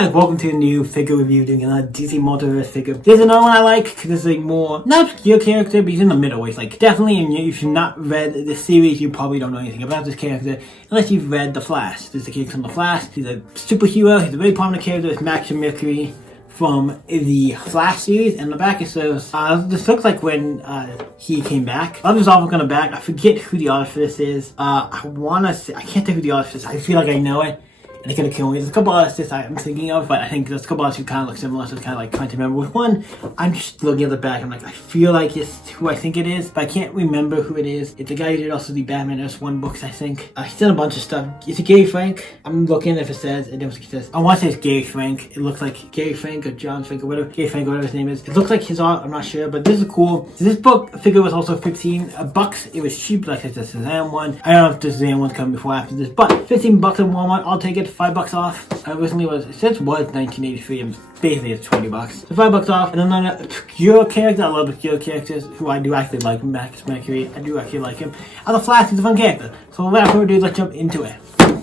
guys, welcome to a new figure review, doing a DC Multiverse figure. There's another one I like, because it's like more, not obscure character, but he's in the middle. It's like, definitely, if you've not read the series, you probably don't know anything about this character, unless you've read The Flash. There's the character from The Flash. He's a superhero, he's a very prominent character. It's Mercury from the Flash series, and the back it says, this looks like when he came back. Others also gonna back. I forget who the artist for this is. I can't think who the artist is. I feel like I know it. And they're gonna kill me. There's a couple artists I'm thinking of, but I think there's a couple artists who kind of look similar, so it's kind of like trying to remember which one. I'm just looking at the back, I'm like, I feel like it's who I think it is, but I can't remember who it is. It's the guy who did also the Batman S1 books, I think. He's done a bunch of stuff. Is it Gary Frank? I'm looking if it says, I don't think it says. I want to say it's Gary Frank. It looks like Gary Frank or John Frank or whatever. Gary Frank or whatever his name is. It looks like his art, I'm not sure, but this is cool. So this book figure was also $15. It was cheap, like I said, the Shazam one. I don't know if the Shazam one's coming before or after this, but $15 at Walmart, I'll take it. $5 off. Originally it says was 1983, and basically it's $20. So $5 off. And another obscure character, I love obscure characters, who I do actually like, Max Mercury. I do actually like him. And the Flash is a fun character. So without further ado, let's jump into it.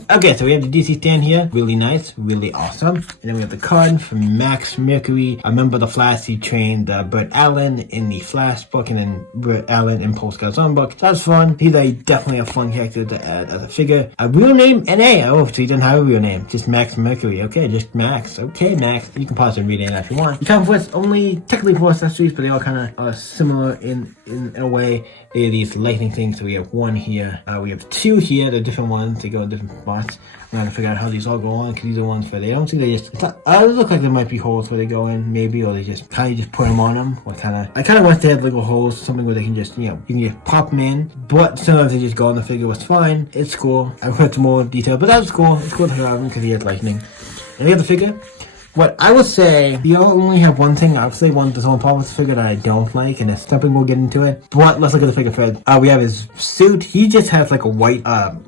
Okay, so we have the DC stand here, really nice, really awesome. And then we have the card from Max Mercury. I remember the Flash, he trained Burt Allen in the Flash book, and then Burt Allen in Post Scott's own book. So that's fun. He's definitely a fun character to add as a figure. A real name, N.A. Oh, so he didn't have a real name. Just Max Mercury. Okay, just Max. Okay, Max. You can pause and read it if you want. You come with only technically 4 accessories, but they all kind of are similar in a way. They're these lightning things. So we have one here. We have 2 here. They're different ones. They go in different spots. I'm trying to figure out how these all go on, because these are ones where they don't think they just, it look like there might be holes where they go in, maybe, or they just kind of just put them on them, or I kind of want to have little holes, something where they can just, you can just pop them in, but sometimes they just go on the figure, was fine. It's cool. I went more detail, but that's cool. It's cool to have him because he has lightning. And the other figure, what I would say, you only have one thing, I would say there's one problem with the figure that I don't like, and it's something we'll get into it. But let's look at the figure first. We have his suit. He just has like a white,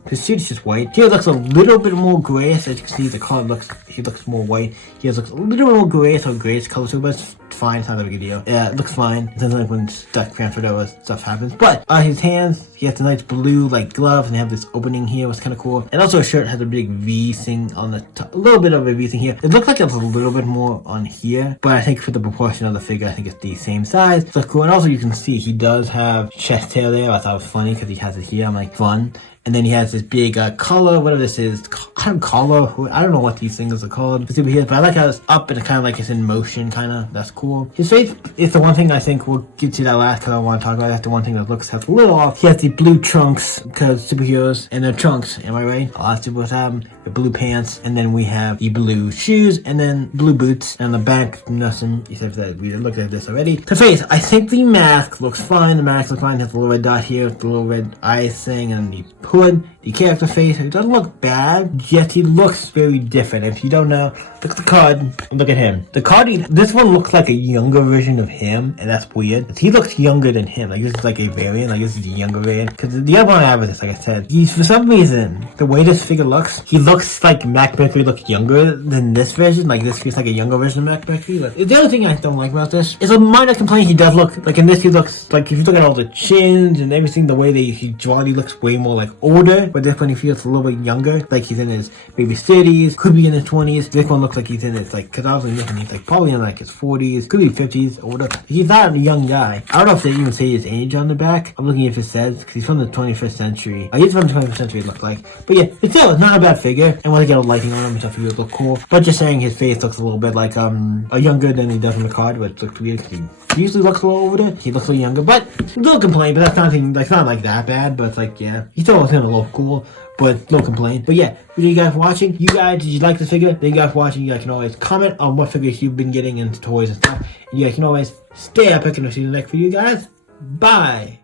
his suit is just white. Here it looks a little bit more grayish. As you can see, the color he looks more white. He looks a little bit more grayish or grayish color too, but it's fine. It's not a big deal. Yeah, it looks fine. It doesn't like when stuff transferred over, stuff happens. But his hands, he has the nice blue like glove, and they have this opening here, was kind of cool. And also, his shirt has a big V thing on the top, a little bit of a V thing here. It looks like it's a little bit more on here, but I think for the proportion of the figure, I think it's the same size. So cool. And also, you can see he does have chest hair there. I thought it was funny because he has it here. I'm like, fun. And then he has this big collar, whatever this is. I don't know what these things are called. But I like how it's up and it kind of like it's in motion, kind of. That's cool. His face is the one thing I think we'll get to that last, because I want to talk about that. The one thing that looks a little off. He has the blue trunks, because superheroes and their trunks. Am I right? A lot of superheroes have them. The blue pants, and then we have the blue shoes, and then blue boots. And the back, nothing. Except that we looked at this already. The face, I think the mask looks fine. The mask looks fine. It has a little red dot here with the little red eyes thing, and the hood, the character face, it doesn't look bad, yet he looks very different. If you don't know, look at the card, look at him. The card, this one looks like a younger version of him, and that's weird. He looks younger than him, like this is like a variant, like this is a younger variant. Because the other one I have is, like I said, for some reason, the way this figure looks, he looks like Mac Mercury looks younger than this version, like this feels like a younger version of Mac Mercury. Like, the other thing I don't like about this is a minor complaint. He does look, like in this he looks, like if you look at all the chins and everything, the way he draw, he looks way more like older, but this one he feels a little bit younger, like he's in his maybe 30s, could be in his 20s. This one looks like he's in his, like, because I was looking, he's like probably in like his 40s, could be 50s, older. He's not a young guy. I don't know if they even say his age on the back. I'm looking if it says, because he's from the 21st century. He's from the 21st century, it looked like. But yeah, it's still, it's not a bad figure. And when I get a lighting on him, which I feel look cool. But just saying his face looks a little bit like, a younger than he does in the card, which looks weird because he usually looks a little older. He looks a little younger, but little complaint, but that's not like that bad, but it's like, yeah, he still looks gonna look cool. But no complaint. But yeah, thank you guys for watching. You guys, did you like the figure? Thank you guys for watching. You guys can always comment on what figures you've been getting into toys and stuff. And you guys can always stay epic, and I'll see you next for you guys. Bye.